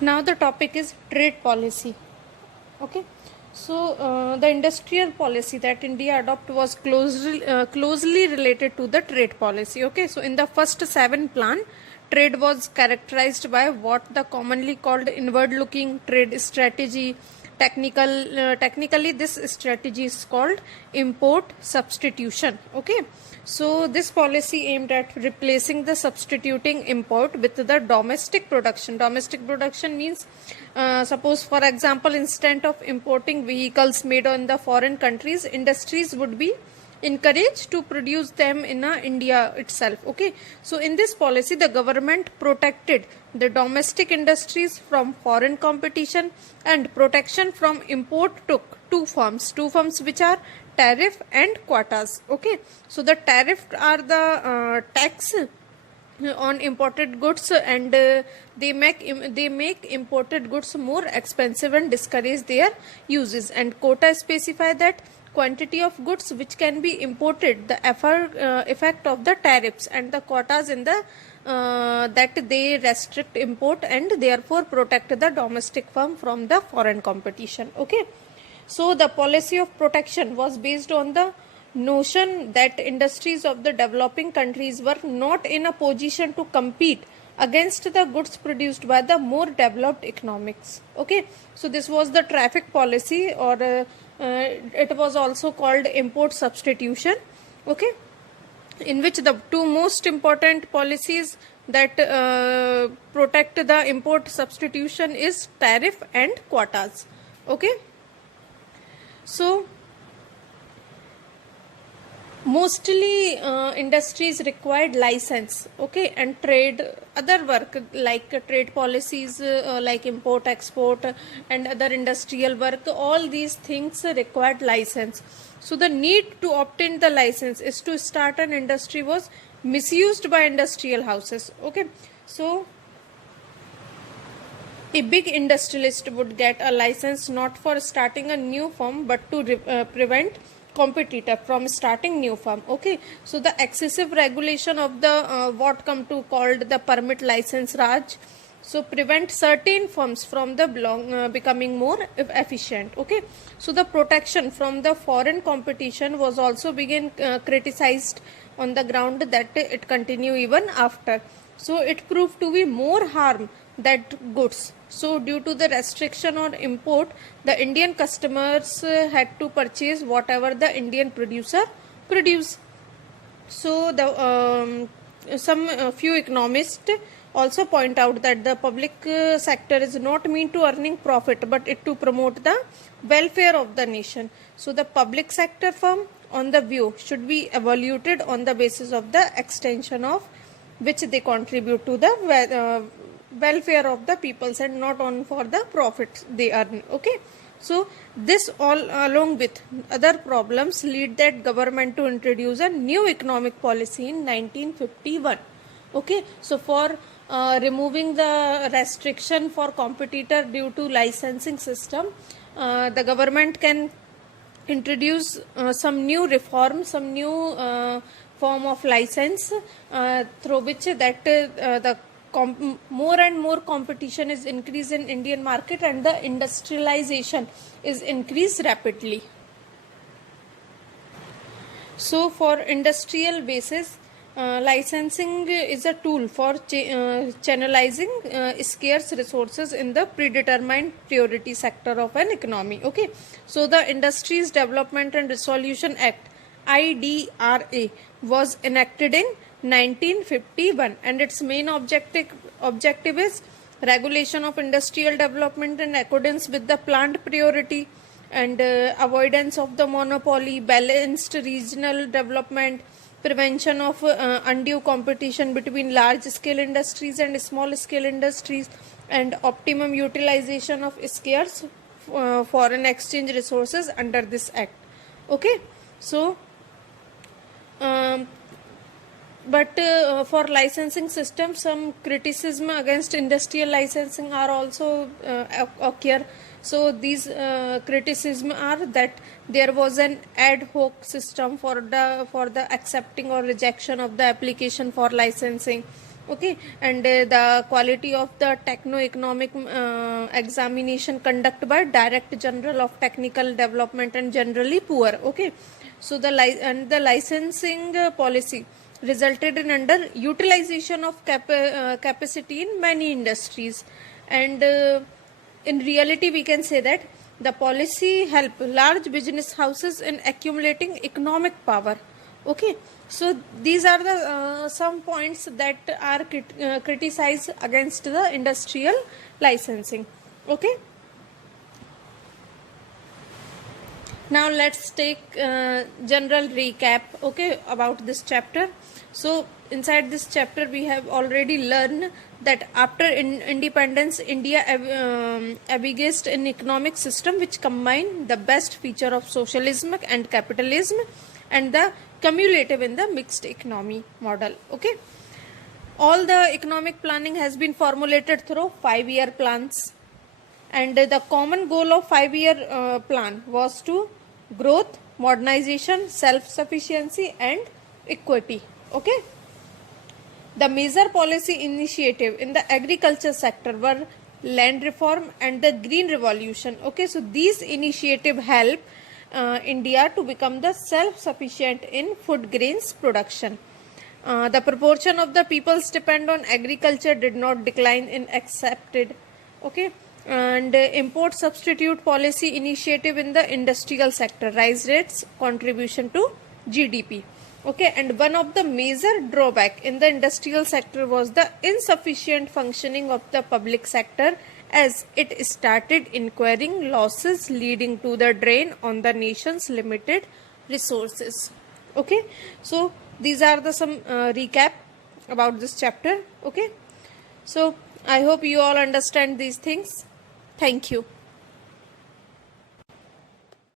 Now the topic is trade policy. Okay, so the industrial policy that India adopted was closely related to the trade policy. Okay, so in the first 7 plan, trade was characterized by what the commonly called inward-looking trade strategy. Technically, this strategy is called import substitution. Okay, so this policy aimed at replacing the substituting import with the domestic production. Domestic production means, suppose for example, instead of importing vehicles made in the foreign countries, industries would be encouraged to produce them in India itself. Okay, so in this policy, the government protected the domestic industries from foreign competition, and protection from import took two forms which are tariff and quotas. Okay, so the tariff are the tax on imported goods, and they make imported goods more expensive and discourage their uses, and quota specify that quantity of goods which can be imported, the effect of the tariffs, and the quotas in the that they restrict import and therefore protect the domestic firm from the foreign competition. Okay, so the policy of protection was based on the notion that industries of the developing countries were not in a position to compete against the goods produced by the more developed economics. Okay, so this was the traffic policy, or it was also called import substitution. Okay, in which the two most important policies that protect the import substitution is tariff and quotas. Okay, so mostly industries required license. Okay, and trade other work like trade policies, like import export and other industrial work, all these things required license. So the need to obtain the license is to start an industry was misused by industrial houses. Okay, so a big industrialist would get a license not for starting a new firm but to prevent competitor from starting new firm. Okay, so the excessive regulation of the what come to called the permit license raj, so prevent certain firms from the becoming more efficient. Okay, so the protection from the foreign competition was also begin criticized on the ground that it continue even after. So it proved to be more harm that goods. So due to the restriction on import, the Indian customers had to purchase whatever the Indian producer produce. So the some few economists also point out that the public sector is not meant to earning profit, but it to promote the welfare of the nation. So the public sector firm on the view should be evaluated on the basis of the extension of which they contribute to the welfare of the peoples, and not on for the profits they earn. Okay, so this all along with other problems lead that government to introduce a new economic policy in 1951. Okay, so for removing the restriction for competitor due to licensing system, the government can introduce some new reform, some new form of license through which that the more and more competition is increased in Indian market, and the industrialization is increased rapidly. So for industrial basis, licensing is a tool for channelizing scarce resources in the predetermined priority sector of an economy. Okay, so the Industries Development and Resolution Act IDRA was enacted in 1951, and its main objective is regulation of industrial development in accordance with the planned priority, and avoidance of the monopoly, balanced regional development, prevention of undue competition between large scale industries and small scale industries, and optimum utilization of scarce foreign exchange resources under this act. Okay, so but for licensing system, some criticism against industrial licensing are also occur. So these criticism are that there was an ad hoc system for the accepting or rejection of the application for licensing. Okay, and the quality of the techno-economic examination conducted by Director General of Technical Development and generally poor. Okay, so the licensing policy resulted in under utilization of capacity in many industries, and in reality we can say that the policy help large business houses in accumulating economic power. Okay, so these are the some points that are criticized against the industrial licensing. Okay, now let's take general recap, okay, about this chapter. So inside this chapter we have already learned that after independence India abigast an economic system which combine the best feature of socialism and capitalism and the cumulative in the mixed economy model. Okay, all the economic planning has been formulated through 5-year plans, and the common goal of 5-year plan was to growth, modernization, self-sufficiency and equity. Okay, the major policy initiative in the agriculture sector were land reform and the green revolution. Okay, so these initiative help India to become the self-sufficient in food grains production. The proportion of the peoples depend on agriculture did not decline in accepted. Okay, and import substitute policy initiative in the industrial sector rise rates contribution to GDP. Okay, and one of the major drawback in the industrial sector was the insufficient functioning of the public sector as it started incurring losses leading to the drain on the nation's limited resources. Okay, so these are the some recap about this chapter. Okay, so I hope you all understand these things. Thank you.